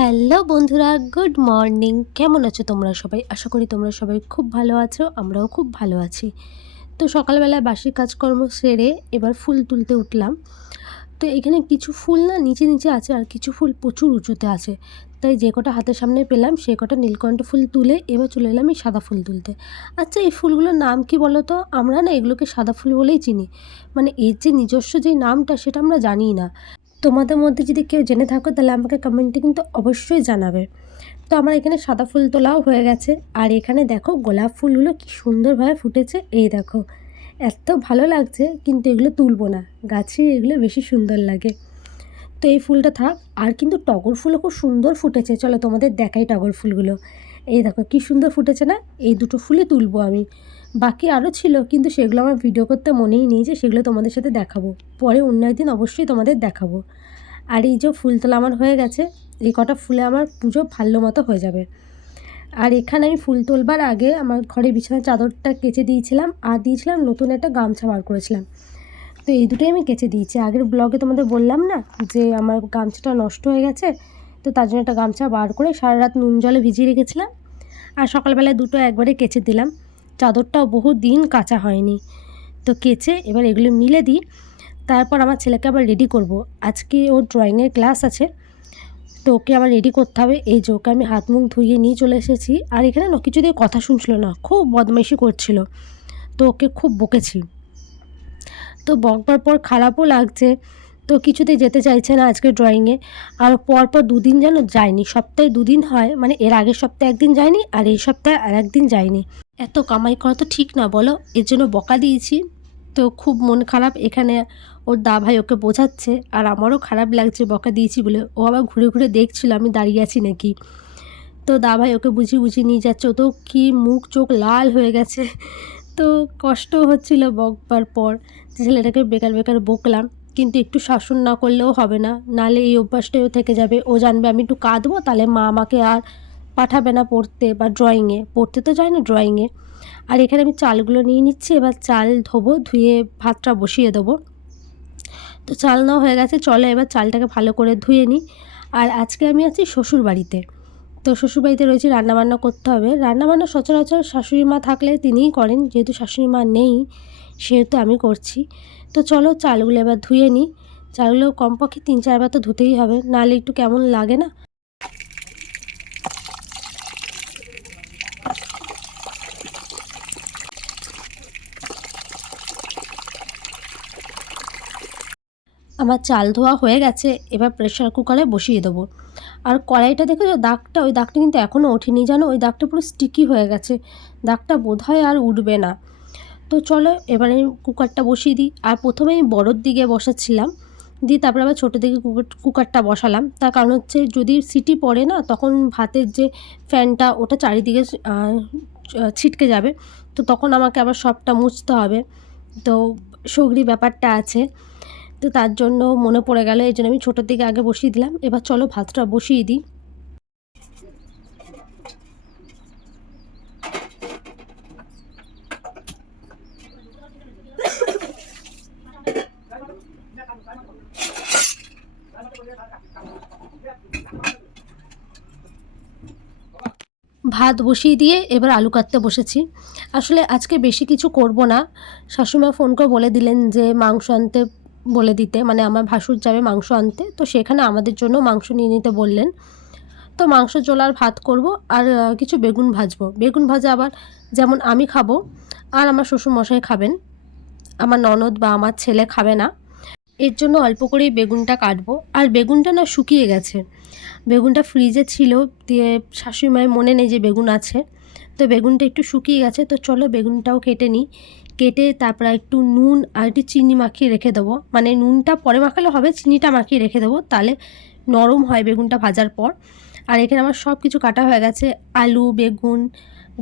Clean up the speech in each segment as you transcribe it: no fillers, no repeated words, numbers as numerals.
Hello বন্ধুরা, good morning. কেমন আছো তোমরা সবাই? আশা করি তোমরা সবাই খুব ভালো আছো, আমরাও খুব ভালো আছি। তো সকালবেলা বাসি কাজকর্ম সেরে এবার ফুল তুলতে উঠলাম। তো এখানে কিছু ফুল না নিচে নিচে আছে, আর কিছু ফুল প্রচুর উঁচুতে আছে। তাই যে কটা হাতের সামনে পেলাম সে কটা নীলকণ্ঠ ফুল তুলে এবার চলে এলাম এই সাদা ফুল তুলতে। আচ্ছা, এই ফুলগুলোর নাম কি বলো তো? আমরা না এগুলোকে সাদা ফুল বলেই চিনি, মানে এর যে নিজস্ব যে নামটা সেটা আমরা জানিই না। তোমাদের মধ্যে যদি কেউ জেনে থাকো তাহলে আমাকে কমেন্টে কিন্তু অবশ্যই জানাবে। তো আমার এখানে সাদা ফুল তোলাও হয়ে গেছে, আর এখানে দেখো গোলাপ ফুলগুলো কি সুন্দরভাবে ফুটেছে। এই দেখো, এত ভালো লাগছে, কিন্তু এগুলো তুলবো না, গাছে এগুলো বেশি সুন্দর লাগে। তো এই ফুলটা থাক। আর কিন্তু টগর ফুলও খুব সুন্দর ফুটেছে, চলো তোমাদের দেখাই টগর ফুলগুলো। এই দেখো কি সুন্দর ফুটেছে না? এই দুটো ফুলই তুলবো আমি। বাকি আরও ছিল, কিন্তু সেগুলো আমার ভিডিও করতে মনেই নেই যে সেগুলো তোমাদের সাথে দেখাবো। পরে অন্য একদিন অবশ্যই তোমাদের দেখাবো। আর এই যে ফুল তোলা আমার হয়ে গেছে, এই কটা ফুলে আমার পুজো ভালো মতো হয়ে যাবে। আর এখানে আমি ফুল তোলবার আগে আমার ঘরে বিছানার চাদরটা কেচে দিয়েছিলাম, আর দিয়েছিলাম নতুন একটা গামছা বার করেছিলাম। তো এই দুটোই আমি কেচে দিয়েছি। আগের ব্লগে তোমাদের বললাম না যে আমার গামছাটা নষ্ট হয়ে গেছে, তো তার জন্য একটা গামছা বার করে সারা রাত নুন জলে ভিজিয়ে রেখেছিলাম, আর সকালবেলায় দুটো একবারে কেচে দিলাম। চাদরটাও বহু দিন কাচা হয়নি, তো কেচে এবার এগুলো মিলে দিই। তারপর আমার ছেলেকে আবার রেডি করব। আজকে ওর ড্রয়িংয়ের ক্লাস আছে, তো ওকে আবার রেডি করতে হবে। এই যে ওকে আমি হাত মুখ ধুইয়ে নিয়ে চলে এসেছি। আর এখানে না কিছু দিয়ে কথা শুনছিল না, খুব বদমাইশি করছিল, তো ওকে খুব বকেছি। তো বকবার পর খারাপও লাগছে, তো কিছুতেই যেতে চাইছে না আজকে ড্রয়িংয়ে। আর পরপর দুদিন যেন যায়নি, সপ্তাহে দুদিন হয়, মানে এর আগের সপ্তাহে একদিন যায়নি আর এই সপ্তাহে আর একদিন যায়নি। এত কামাই করা তো ঠিক না বলো, এর জন্য বকা দিয়েছি। তো খুব মন খারাপ। এখানে ওর দা ভাই ওকে বোঝাচ্ছে, আর আমারও খারাপ লাগছে বকা দিয়েছি বলে। ও আবার ঘুরে ঘুরে দেখছিল আমি দাঁড়িয়ে আছি নাকি। তো দা ভাই ওকে বুঝিয়ে বুঝিয়ে নিয়ে যাচ্ছে, ও তো কি মুখ চোখ লাল হয়ে গেছে। তো কষ্ট হচ্ছিল বকবার পর, যে ছেলেটাকে বেকার বেকার বকলাম। কিন্তু একটু শাসন না করলেও হবে না, নাহলে এই অভ্যাসটাও থেকে যাবে। ও জানবে আমি একটু কাঁদবো, তাহলে মা আমাকে আর পাঠাবে না পড়তে বা ড্রয়িংয়ে। পড়তে তো যায় না, ড্রয়িংয়ে। আর এখানে আমি চালগুলো নিয়ে নিচ্ছি, এবার চাল ধোবো, ধুয়ে ভাতটা বসিয়ে দেবো। তো চাল নেওয়া হয়ে গেছে, চলো এবার চালটাকে ভালো করে ধুয়ে নিই। আর আজকে আমি আছি শ্বশুর বাড়িতে। তো শ্বশুরবাড়িতে রয়েছে, রান্নাবান্না করতে হবে। রান্নাবান্না সচরাচর শাশুড়ি মা থাকলে তিনিই করেন, যেহেতু শাশুড়ি মা নেই সেহেতু আমি করছি। তো চলো চালগুলো এবার ধুয়ে নিই। চালগুলো কমপক্ষে 3-4 বার তো ধুতেই হবে, নাহলে একটু কেমন লাগে না। আমার চাল ধোয়া হয়ে গেছে, এবার প্রেশার কুকারে বসিয়ে দেবো। আর কড়াইটা দেখেছো দাগটা? ওই দাগটা কিন্তু এখনও ওঠেনি জানো, ওই দাগটা পুরো স্টিকি হয়ে গেছে। দাগটা বোধহয় আর উঠবে না। তো চলো এবারে কুকারটা বসিয়ে দিই। আর প্রথমে আমি বড়োর দিকে বসাচ্ছিলাম, দিয়ে তারপরে আবার ছোটো দিকে কুকারটা বসালাম। তার কারণ হচ্ছে যদি সিটি পড়ে না, তখন ভাতের যে ফ্যানটা ওটা চারিদিকে ছিটকে যাবে, তো তখন আমাকে আবার সবটা মুছতে হবে। তো সগড়ি ব্যাপারটা আছে, তো তার জন্য মনে পড়ে গেল, এই জন্য আমি ছোটোর দিকে আগে বসিয়ে দিলাম। এবার চলো ভাতটা বসিয়ে দিই। ভাত বসিয়ে দিয়ে এবার আলু কাটতে বসেছি। আসলে আজকে বেশি কিছু করব না। শাশুড়িমা ফোন করে বলে দিলেন যে মাংস আনতে বলে দিতে, মানে আমার ভাসুর যাবে মাংস আনতে, তো সেখানে আমাদের জন্য মাংস নিয়ে নিতে বললেন। তো মাংস ঝোল আর ভাত করব, আর কিছু বেগুন ভাজবো। বেগুন ভাজা আবার যেমন আমি খাবো, আর আমার শ্বশুরমশাই খাবেন, আমার ননদ বা আমার ছেলে খাবে না। এর জন্য অল্প করেই বেগুনটা কাটবো। আর বেগুনটা না শুকিয়ে গেছে, বেগুনটা ফ্রিজে ছিল, দিয়ে শাশুড়ি মায়ের মনে নেই যে বেগুন আছে, তো বেগুনটা একটু শুকিয়ে গেছে। তো চলো বেগুনটাও কেটে নিই। কেটে তারপর একটু নুন আর একটু চিনি মাখিয়ে রেখে দেবো, মানে নুনটা পরে মাখালে হবে, চিনিটা মাখিয়ে রেখে দেবো, তাহলে নরম হয় বেগুনটা ভাজার পর। আর এখানে আমার সব কিছু কাটা হয়ে গেছে, আলু, বেগুন,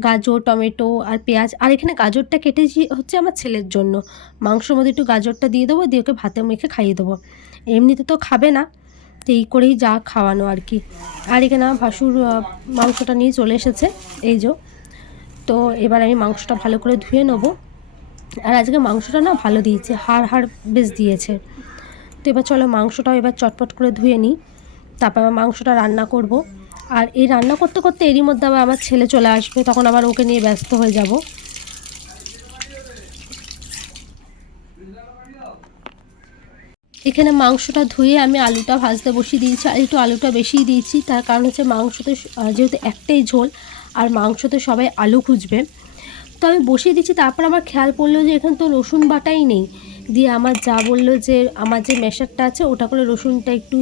গাজর, টমেটো আর পেঁয়াজ। আর এখানে গাজরটা কেটেছি হচ্ছে আমার ছেলের জন্য, মাংসর মধ্যে একটু গাজরটা দিয়ে দেবো, দিয়ে ওকে ভাতে মেখে খাইয়ে দেবো। এমনিতে তো খাবে না, তো এই করেই যা খাওয়ানো আর কি। আর এখানে আমার ভাসুর মাংসটা নিয়ে চলে এসেছে, এই যে। তো এবার আমি মাংসটা ভালো করে ধুয়ে নেবো। আর আজকে মাংসটা না ভালো দিয়েছে, হাড় হাড় বেশ দিয়েছে। তো এবার চলো মাংসটাও এবার চটপট করে ধুয়ে নিই। তারপর আমার মাংসটা রান্না করব। আর এই রান্না করতে করতে এরই মধ্যে আবার আমার ছেলে চলে আসবে, তখন আবার ওকে নিয়ে ব্যস্ত হয়ে যাব। এখানে মাংসটা ধুয়ে আমি আলুটা ভাজতে বসিয়ে দিয়েছি, আর একটু আলুটা বেশিই দিয়েছি, তার কারণ হচ্ছে মাংসতে যেহেতু একটাই ঝোল আর মাংসতে সবাই আলু খুঁজবে, তো আমি বসিয়ে দিচ্ছি। তারপর আমার খেয়াল পড়লো যে এখানে তো রসুন বাটাই নেই। দিয়ে আমার যা বললো যে আমার যে ম্যাশারটা আছে ওটা করে রসুনটা একটু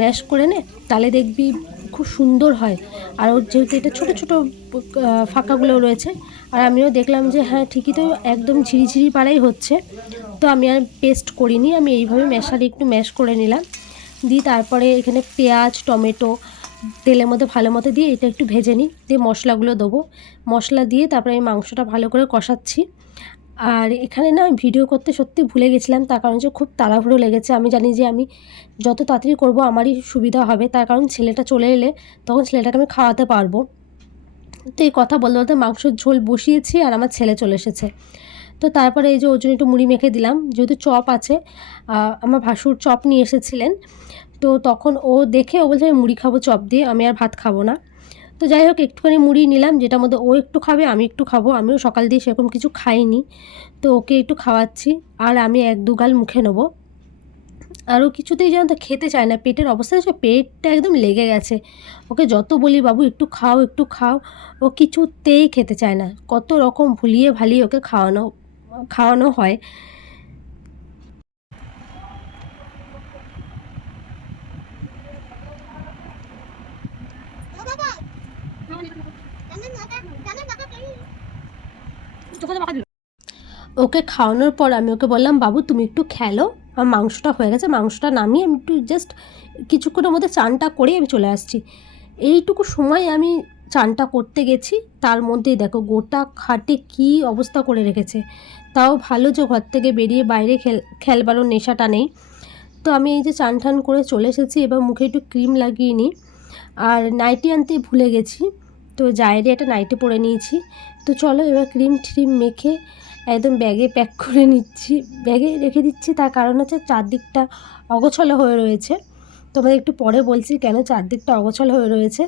ম্যাশ করে নে, তাহলে দেখবি খুব সুন্দর হয়। আর ওর যেহেতু এটা ছোটো ছোটো ফাঁকাগুলো রয়েছে, আর আমিও দেখলাম যে হ্যাঁ ঠিকই তো, একদম ঝিরিঝিরি পাড়াই হচ্ছে। তো আমি আর পেস্ট করিনি, আমি এইভাবে ম্যাশারে একটু ম্যাশ করে নিলাম। দিয়ে তারপরে এখানে পেঁয়াজ টমেটো তেলের মধ্যে ভালো মতো দিয়ে এটা একটু ভেজে নিই, দিয়ে মশলাগুলো দেবো। মশলা দিয়ে তারপরে আমি মাংসটা ভালো করে কষাচ্ছি। আর এখানে না ভিডিও করতে সত্যি ভুলে গেছিলাম, তার কারণ হচ্ছে খুব তাড়াহুড়ো লেগেছে। আমি জানি যে আমি যত তাড়াতাড়ি করবো আমারই সুবিধা হবে, তার কারণ ছেলেটা চলে এলে তখন ছেলেটাকে আমি খাওয়াতে পারবো। তো এই কথা বলতে বলতে মাংসের ঝোল বসিয়েছি আর আমার ছেলে চলে এসেছে। তো তারপরে এই যে ওর জন্য একটু মুড়ি মেখে দিলাম, যেহেতু চপ আছে। আমার ভাসুর চপ নিয়ে এসেছিলেন, তো তখন ও দেখে ও বলছে আমি মুড়ি খাবো চপ দিয়ে, আমি আর ভাত খাবো না। তো যাই হোক একটুখানি মুড়ি নিলাম, যেটার মধ্যে ও একটু খাবে আমি একটু খাবো, আমিও সকাল দিয়ে সেরকম কিছু খাইনি, তো ওকে একটু খাওয়াচ্ছি। আর আমি এক দু গাল মুখে নেবো। আর ও কিছুতেই যেন তো খেতে চায় না, পেটের অবস্থা হচ্ছে পেটটা একদম লেগে গেছে। ওকে যত বলি বাবু একটু খাও একটু খাও, ও কিছুতেই খেতে চায় না। কত রকম ভুলিয়ে ভালিয়ে ওকে খাওয়ানো খাওয়ানো হয়। ওকে খাওয়ানোর পর আমি ওকে বললাম বাবু তুমি একটু খেলো, আমার মাংসটা হয়ে গেছে, মাংসটা নামিয়ে আমি একটু জাস্ট কিছুক্ষণের মধ্যে চানটা করে আমি চলে আসছি। এইটুকু সময় আমি চানটা করতে গেছি, তার মধ্যেই দেখো গোটা খাটে কি অবস্থা করে রেখেছে। তাও ভালো যে ঘর থেকে বেরিয়ে বাইরে খেলবারও নেশাটা নেই। তো আমি এই যে চান ঠান করে চলে এসেছি, এবার মুখে একটু ক্রিম লাগিয়ে নিই। আর নাইটি আনতে ভুলে গেছি, তো জায়েরে একটা নাইটি পরে নিয়েছি। তো চলো এবার ক্রিম ট্রিম মেখে একদম ব্যাগে প্যাক করে নিচ্ছি, ব্যাগে রেখে দিচ্ছি। তার কারণ হচ্ছে চারদিকটা অগোছালো হয়ে রয়েছে, তোমাদের একটু পরে বলছি কেন চারদিকটা অগোছালো হয়ে রয়েছে।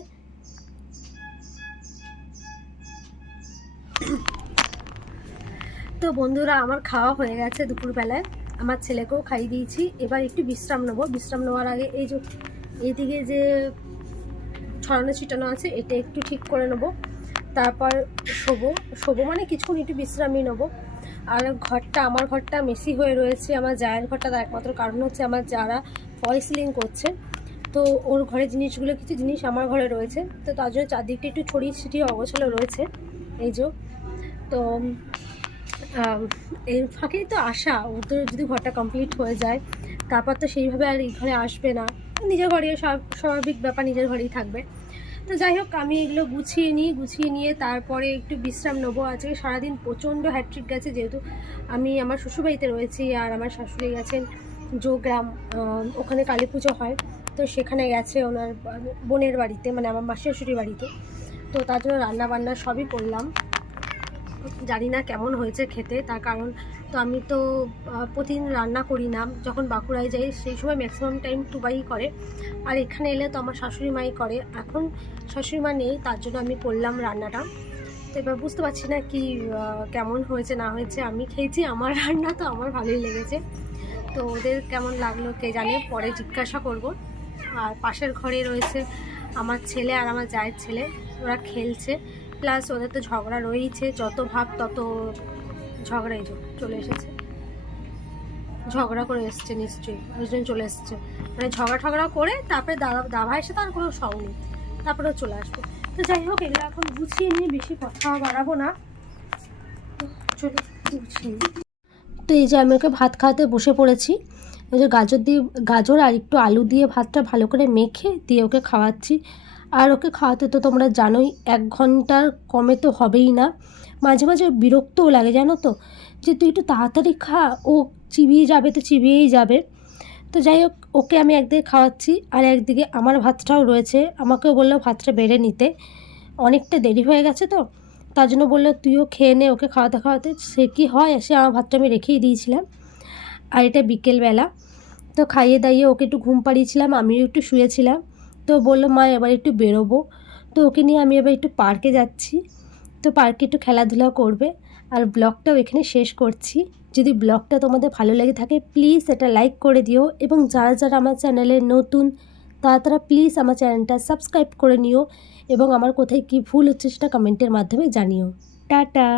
তো বন্ধুরা আমার খাওয়া হয়ে গেছে দুপুরবেলায়, আমার ছেলেকেও খাইয়ে দিয়েছি। এবার একটু বিশ্রাম নেবো। বিশ্রাম নেওয়ার আগে এই যে এইদিকে যে ছড়ানো ছিটানো আছে এটা একটু ঠিক করে নেবো, তারপর শোবো। শোবো মানে কিছুক্ষণ একটু বিশ্রামই নেবো। আর ঘরটা আমার ঘরটা মেসি হয়ে রয়েছে, আমার জায়ের ঘরটা, তার একমাত্র কারণ হচ্ছে আমার যারা ফল সিলিং করছে, তো ওর ঘরে জিনিসগুলো কিছু জিনিস আমার ঘরে রয়েছে, তো তার জন্য চারদিকটা একটু ছড়িয়ে ছিটিয়ে অগোছালো রয়েছে। এই যে তো এর ফাঁকেই তো আশা ওদের যদি ঘরটা কমপ্লিট হয়ে যায় তারপর তো সেইভাবে আর এই ঘরে আসবে না, নিজের ঘরে স্বাভাবিক ব্যাপার, নিজের ঘরেই থাকবে। তো যাই হোক আমি এগুলো গুছিয়ে নিয়ে তারপরে একটু বিশ্রাম নেবো। আজকে সারাদিন প্রচণ্ড হ্যাট্রিক গেছে, যেহেতু আমি আমার শ্বশুরবাড়িতে রয়েছি আর আমার শাশুড়ি গেছেন যোগ্রাম, ওখানে কালী পুজো হয়, তো সেখানে গেছে ওনার বোনের বাড়িতে, মানে আমার মাসি শাশুড়ির বাড়িতে। তো তার জন্য রান্না বান্না সবই করলাম। জানি না কেমন হয়েছে খেতে, তার কারণ তো আমি তো প্রতিদিন রান্না করি না, যখন বাঁকুড়ায় যাই সেই সময় ম্যাক্সিমাম টাইম টুবাই করে, আর এখানে এলে তো আমার শাশুড়ি মাই করে। এখন শাশুড়ি মা নেই, তার জন্য আমি করলাম রান্নাটা। তো এবার বুঝতে পারছি না কি কেমন হয়েছে না হয়েছে, আমি খেয়েছি আমার রান্না, তো আমার ভালোই লেগেছে। তো ওদের কেমন লাগলো কে জানে, পরে জিজ্ঞাসা করব। আর পাশের ঘরে রয়েছে আমার ছেলে আর আমার জায়ের ছেলে, ওরা খেলছে, প্লাস ওদের তো ঝগড়া রয়েছে, যত ভাব তত ঝগড়াই চলে এসেছে, ঝগড়া করে এসছে নিশ্চয়ই, দুজন চলে এসছে, মানে ঝগড়া করে তারপরে দাভা এসে তার কোনো সং নেই, তারপরেও চলে আসবে। তো যাই হোক এগুলো এখন গুছিয়ে নিয়ে বেশি কথা বাড়াবো না, তো চলো গুছিয়ে নিই। তো এই যে আমি ওকে ভাত খাওয়াতে বসে পড়েছি, ওই যে গাজর আর একটু আলু দিয়ে ভাতটা ভালো করে মেখে দিয়ে ওকে খাওয়াচ্ছি। আর ওকে খাওয়াতে তো তোমরা জানোই 1 ঘন্টার কমে তো হবেই না, মাঝে মাঝে বিরক্তও লাগে জানো তো, যে তুই একটু তাড়াতাড়ি খা, ও চিবিয়ে যাবে তো চিবিয়েই যাবে। তো যাই হোক ওকে আমি একদিকে খাওয়াচ্ছি আর একদিকে আমার ভাতটাও রয়েছে, আমাকেও বললো ভাতটা বেড়ে নিতে, অনেকটা দেরি হয়ে গেছে তো, তার জন্য বললো তুইও খেয়ে নে। ওকে খাওয়াতে খাওয়াতে সে কি হয়, এসে আমার ভাতটা আমি রেখেই দিয়েছিলাম। আর এটা বিকেলবেলা, তো খাইয়ে দাইয়ে ওকে একটু ঘুম পাড়িয়েছিলাম, আমিও একটু শুয়েছিলাম। তো বললো মা এবার একটু বেরোবো। তো ওকে নিয়ে আমি এবার একটু পার্কে যাচ্ছি। তো পার্কে একটু খেলাধুলা করবে। আর ব্লগটাও এখানে শেষ করছি। যদি ব্লগটা তোমাদের ভালো লেগে থাকে প্লিজ এটা লাইক করে দিও, এবং যারা যারা আমার চ্যানেলে নতুন তারা প্লিজ আমার চ্যানেলটা সাবস্ক্রাইব করে নিও, এবং আমার কোথায় কী ভুল হচ্ছে সেটা কমেন্টের মাধ্যমে জানিও। টাটা।